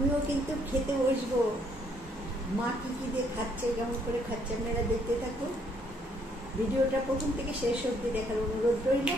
আমিও কিন্তু খেতে বসবো। মা কি কি দিয়ে খাচ্ছে, কেমন করে খাচ্ছে, আপনারা দেখতে থাকুন। ভিডিওটা প্রথম থেকে শেষ অবধি দেখার অনুরোধ রইল,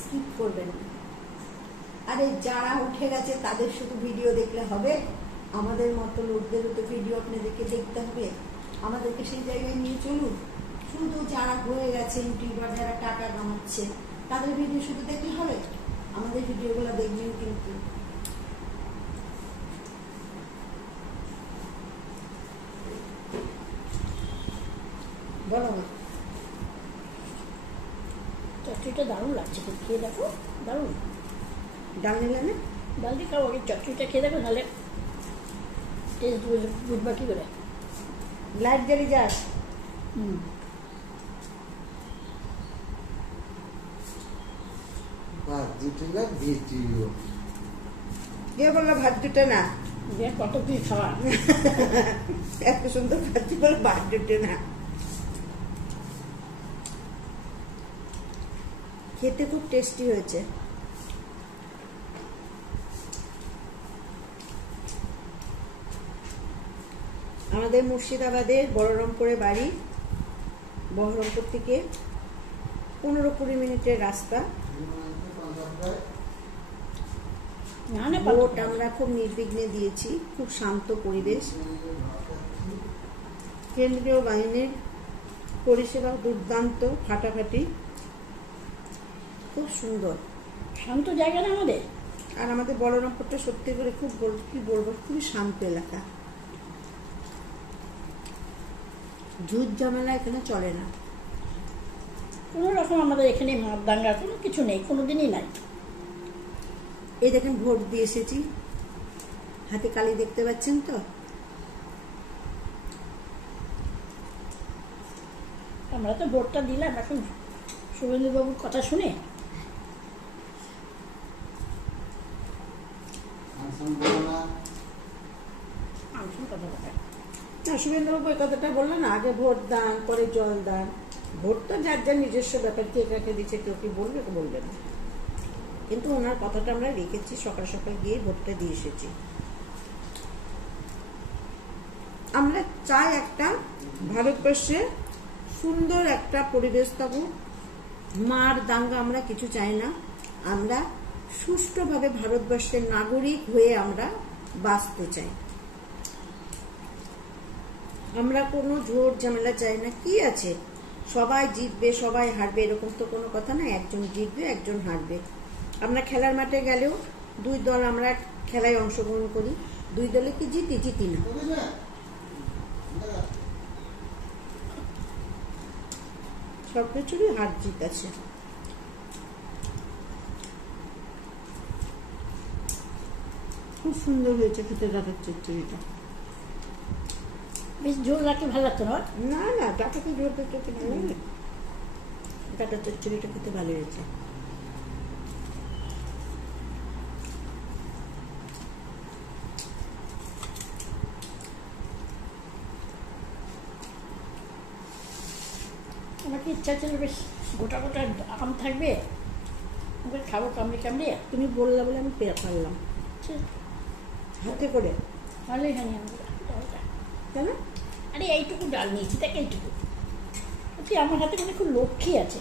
স্কিপ করবেন না। আরে যারা উঠে গেছে তাদের শুধু ভিডিও দেখলে হবে? আমাদের মতো লোকদেরও তো ভিডিও আপনাদেরকে দেখতে হবে, আমাদেরকে সেই জায়গায় নিয়ে চলুন। শুধু যারা হয়ে গেছে ইউটিউবার, যারা টাকা কামাচ্ছে, তাদের ভিডিও শুধু দেখলে হবে? আমাদের ভিডিওগুলো দেখবেন কিন্তু। বলো না, চচ্চড়িটা দারুণ লাগছে, খেয়ে দেখো, দারুণ। ডাল নিলে না? ডাল দিয়ে খাও, আগে চচ্চড়িটা খেয়ে দেখো, নাহলে টেস্ট বুঝবা কি করে। লাইট জ্বালিয়ে যাস। ভাত দুটো না ভিডিও কে বললো ভাত দুটো না? কত কি খাওয়া, এত সুন্দর খাচ্ছি বলে ভাত দুটো না। খেতে খুব টেস্টি হয়েছে। আমাদের মুর্শিদাবাদের বহরমপুরে বাড়ি। বহরমপুর থেকে 15-20 মিনিটের রাস্তা। ভোট আমরা খুব নির্বিঘ্নে দিয়েছি, খুব শান্ত পরিবেশ। কেন্দ্রীয় বাহিনীর পরিষেবা দুর্দান্ত, ফাটাফাটি, খুব সুন্দর শান্ত জায়গা না আমাদের। আর আমাদের বলরামপুরটা সত্যি করে খুব কি বলবো, খুবই শান্ত এলাকা। ঝুট ঝামেলা এখানে চলে না। কোনো রকম আমাদের এখানে মাপ দাঙ্গা কোনো কিছু নেই, কোনোদিনই নাই। এই দেখেন ভোট দিয়ে এসেছি, হাতে কালি দেখতে পাচ্ছেন তো। আমরা তো ভোটটা দিলাম, এখন শুভেন্দুবাবুর কথা শুনে না, শুভেন্দুবাবু এই কথাটা বললেন না, আগে ভোট দান, পরে জল দান। ভোট তো যার যার নিজস্ব ব্যাপার, কে কাকে দিচ্ছে, কেউ কি বলবে, কেউ বলবে না। কিন্তু ওনার কথাটা আমরা রেখেছি, সকাল সকাল গিয়ে ভোটটা দিয়ে এসেছি। আমরা চাই একটা ভারতবর্ষে সুন্দর একটা পরিবেশ থাকুক। মার দাঙ্গা আমরা কিছু চাই না। আমরা সুষ্ঠুভাবে ভারতবর্ষের নাগরিক হয়ে আমরা বাঁচতে চাই। আমরা কোনো ঝোট ঝামেলা চাই না। কি আছে, সবাই জিতবে সবাই হারবে এরকম তো কোনো কথা না। একজন জিতবে, একজন হারবে। আমরা খেলার মাঠে গেলেও দুই দল আমরা খেলায় অংশগ্রহণ করি, দুই দলে কি জিতি না। সব কিছুরই হার জিত আছে। খুব সুন্দর হয়েছে খেতে ডাটার চচ্চড়িটা। বেশ জোর রাখলে ভালো লাগতো না? না না, ডাটাকে জোর করতে ভালো লাগে। ডাটার চচ্চড়িটা খেতে ভালো হয়েছে। আমার কি ইচ্ছা ছিল বেশ গোটা গোটা আম থাকবে, ওকে খাবো কামড়ে কামড়ে। তুমি বললে বলে আমি পারলাম হাতে করে। ভালোই হয়নি কেন? আরে এইটুকু ডাল নিয়েছি, দেখ এইটুকু। তুই আমার হাতে মনে খুব লক্ষ্মী আছে।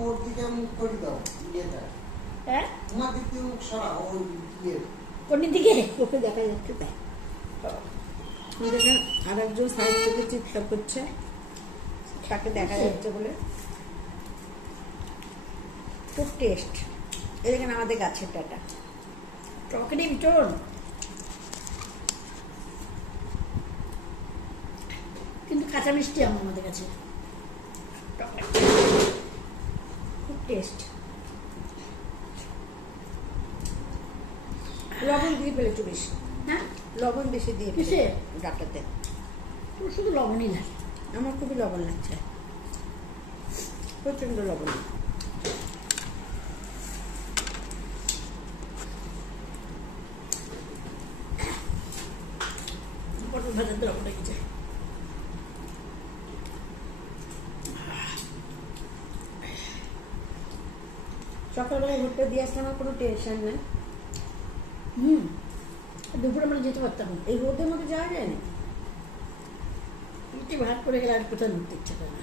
ওর দিকে মুখ করে দাও, হ্যাঁ, তোমার দিক থেকে মুখ সরা, ওই কোন দিকে ওকে দেখা যাচ্ছে তাই। দেখেন আর একজন সাইড থেকে চিৎকার করছে, তাকে দেখা যাচ্ছে বলে। খুব টেস্ট। এই দেখেন আমাদের গাছের ডাটা, টকেরই ভীষণ, কিন্তু কাঁচা মিষ্টি আম আমাদের কাছে, খুব টেস্ট। লবণ দিয়ে ফেলেছো বেশি। হ্যাঁ, লবণ বেশি দিয়ে কিসে? ডাটাতে। তোর শুধু লবণই লাগে। আমার খুবই লবণ লাগছে, প্রচন্ড লবণ। পটল ভাজার লবণ লেগেছে। সকালবেলা ভুট্টা দিয়ে আসলে আমার কোনো টেনশন নেই। দুপুরে আমরা যেতে পারতাম না। এই রোদের মধ্যে যাওয়া যায় না। একটু ভাত করে গেলে আর কোথাও ঢুকতে ইচ্ছে করে না।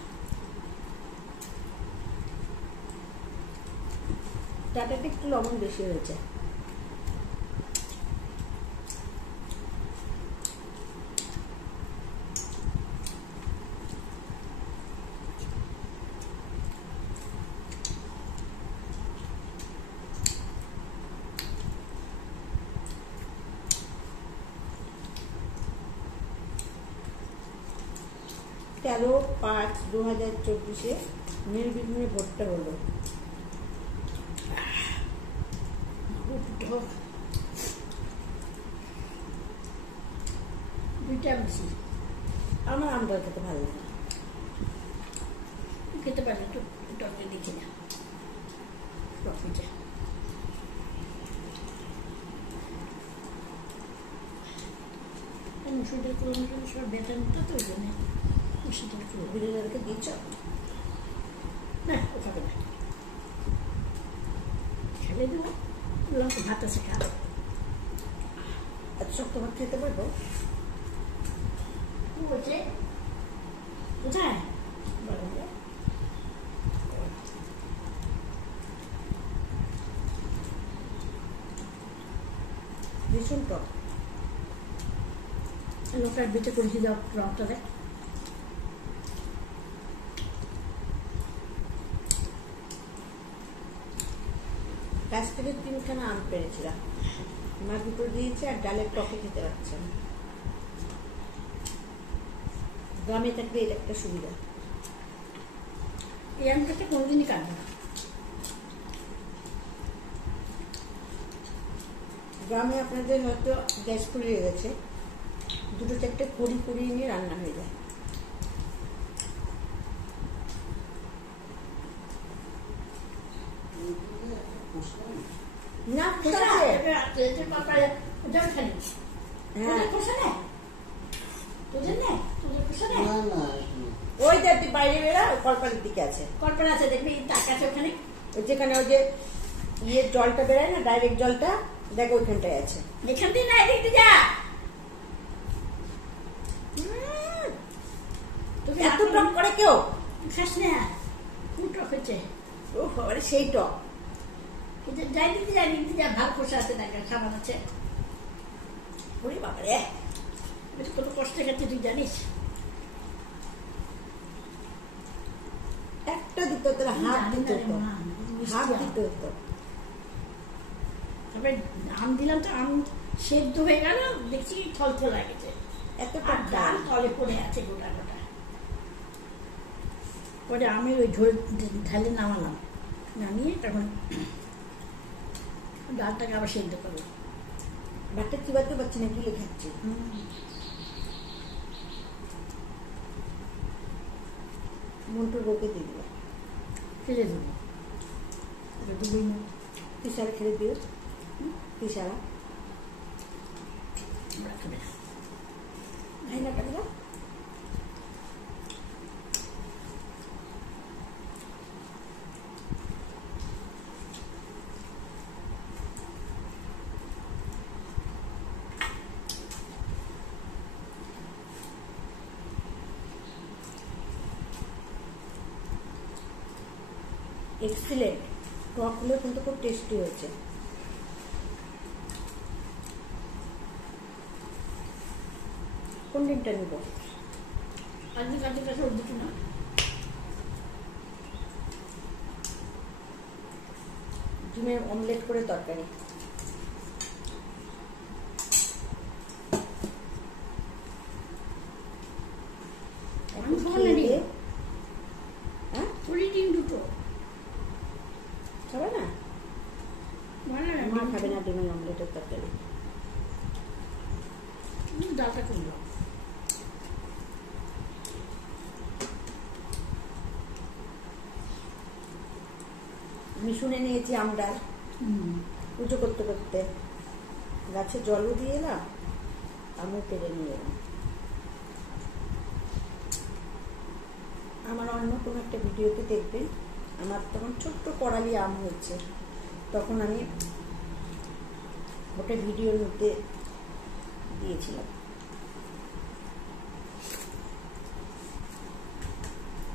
টাটাতে একটু লবণ বেশি হয়েছে। তেরো 5/2024 নির্বিঘ্নে ভোটটা হলো। দুইটা বেশি আমার আমডাল খেতে ভালো লাগে না। খেতে পারি একটু টকে দেখি না টকটা মুসুরিটা করে সব বেতন তো ওই জন্য মুসুরিটা করে বিরিয়ানিকে দিচ্ছ না ও খাবে না খেলে দেবো লঙ্কা ভাত আছে খাবে এত শক্ত ভাত খেতে পারবো? কি বলছে কোথায় বলো ভীষণ টক। লঙ্কার বেটে করেছি যাও রংটা দেখ গাছ থেকে 3খানা আম পেরেছিলাম, মা দুটো দিয়েছে আর ডালের টকে খেতে পারছে না। গ্রামে থাকলে এটা একটা সুবিধা। এই আমটা কোনোদিনই কাটবে না। গ্রামে আপনাদের হয়তো গ্যাস ফুরিয়ে গেছে, 2-4টে কড়ি করিয়ে নিয়ে রান্না হয়ে যায়। না খোসা আছে। ওই যে তুই বাইরে বেরা, কলপাড়ির দিকে আছে। কল্পনা আছে দেখবি টাকা আছে ওখানে যেখানে ওই যে ইয়ের জলটা বেরায় না, ডাইরেক্ট জলটা, দেখ ওইখানটায় আছে। এখান দিয়ে না এদিক দিয়ে যা তুমি এত টক করে কেউ খাস না খুব টক হচ্ছে ও বাবারে, সেই টক। যাই দিতে যাই দিতে যা ভালো খোসা আছে টাকা খাবার আছে ওরে বাবারে, কত কষ্ট খাচ্ছে তুই জানিস। একটা দিতে হতো, হাত দিতে হতো, হাত দিতে হতো। তবে আম দিলাম তো আম সেদ্ধ হয়ে গেল, দেখছি থল থল লাগেছে, এত আর টক ডাল তলে পড়ে আছে গোটা গোটা। পরে আমি ওই ঝোল ঢালে নামালাম, নামিয়ে তখন ডালটাকে আবার সেদ্ধ করবো। ভাতটা চিবাতে পারছি না, গিলে খাচ্ছি। মন্টুর বউকে দিয়ে দিল, ফেলে দেবো, এটা দেবই না। পিসারা খেলে দিও, পিসারা আমরা খাবে না। খাই না কেন? এক্সিলেন্ট, টক হলেও কিন্তু খুব টেস্টি হয়েছে। কোন ডিমটা নিব? আজকে কাছে কাছে ওর দিকে না, ডিমের অমলেট করে তরকারি। আমি খাবো না ডিম। হ্যাঁ, পুরি ডিম দুটো খাবে না? ভালো না, মা খাবে না ডিমের অমলেটের তরকারি। ডালটা করলাম। আমি শুনে নিয়েছি আমরা পুজো করতে করতে গাছে জলও দিয়ে এলাম, আমিও পেরে নিয়ে এলাম। আমার অন্য কোনো একটা ভিডিওতে দেখবেন, আমার তখন ছোট্ট কড়ালি আম হয়েছে, তখন আমি ওটা ভিডিওর মধ্যে গেছিলাম।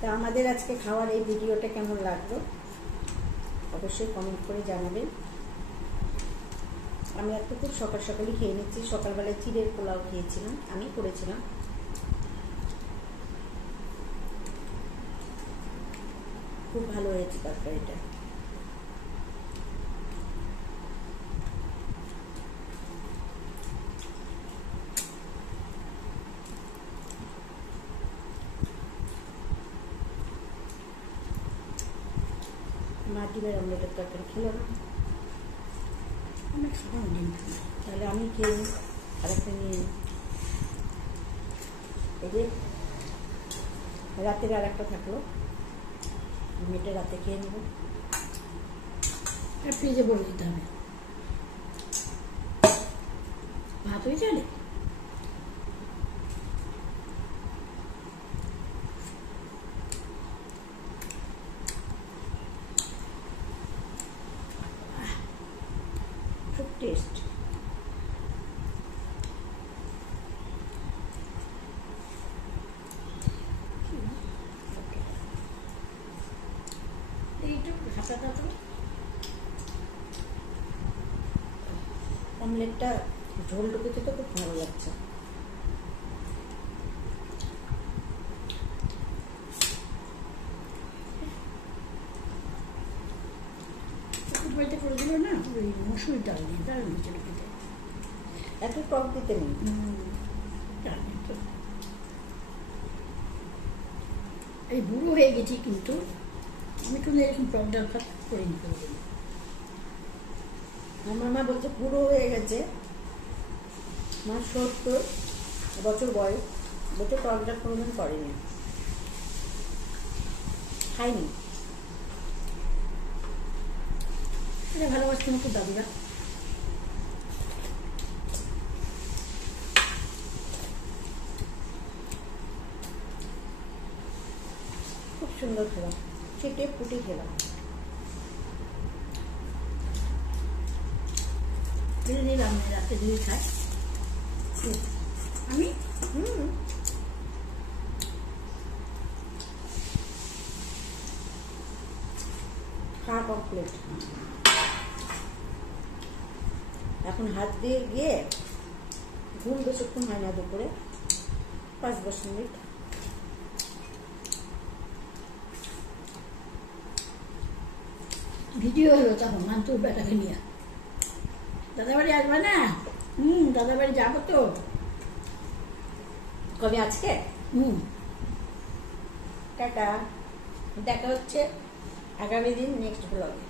তা আমাদের আজকে খাওয়ার এই ভিডিওটা কেমন লাগলো অবশ্যই কমেন্ট করে জানাবেন। আমি আজকে খুব সকাল সকালই খেয়ে নিচ্ছি। সকালবেলায় চিড়ের পোলাও খেয়েছিলাম, আমি করেছিলাম। খুব ভালো হয়েছে তরকারিটা। মা ডিমের অমলেটের তরকারি খেলো না, অনেক সময় দিন। তাহলে আমি খেয়ে নিই, আরেকটা নিয়ে নিই। এই যে রাতের আর একটা থাকলো, মেয়েটা রাতে খেয়ে নেব। ফ্রিজে বলে দিতে হবে। ভাত হয়ে যাবে। খুব টেস্ট। এইটুকু হাতাটা তো অমলেটটা ঝোল ঢুকেছে তো খুব ভালো লাগছে। বাড়িতে করে দিল না, ওই মসুর ডাল দিয়ে তার নিচে রেখে দেয়। এত টক দিতে নেই। জানি তো। এই বুড়ো হয়ে গেছি, কিন্তু আমি কিন্তু এরকম টক ডাল ভাত করে নিতে পারি। আমার মা বলছে পুরো হয়ে গেছে, মা 70 বছর বয়স, বলছে টকটা কোনোদিন করেনি, খাইনি। এটা ভালোবাসতাম খুব দাদুরা। খুব সুন্দর খেলাম, চেটে পুটে খেলাম। ফেলে দিলাম রাতে দিয়ে খাই আমি। খাওয়া কমপ্লিট। এখন হাত দিয়ে গিয়ে ঘুম বেশিক্ষণ হয় না, দুপুরে 5-10 মিনিট। ভিডিও হলো তখন মান্তুর বেটাকে নিয়ে। দাদাবাড়ি আসবে না? দাদাবাড়ি যাবো তো। কবে? আজকে? টাটা, দেখা হচ্ছে আগামী দিন নেক্সট ব্লগে।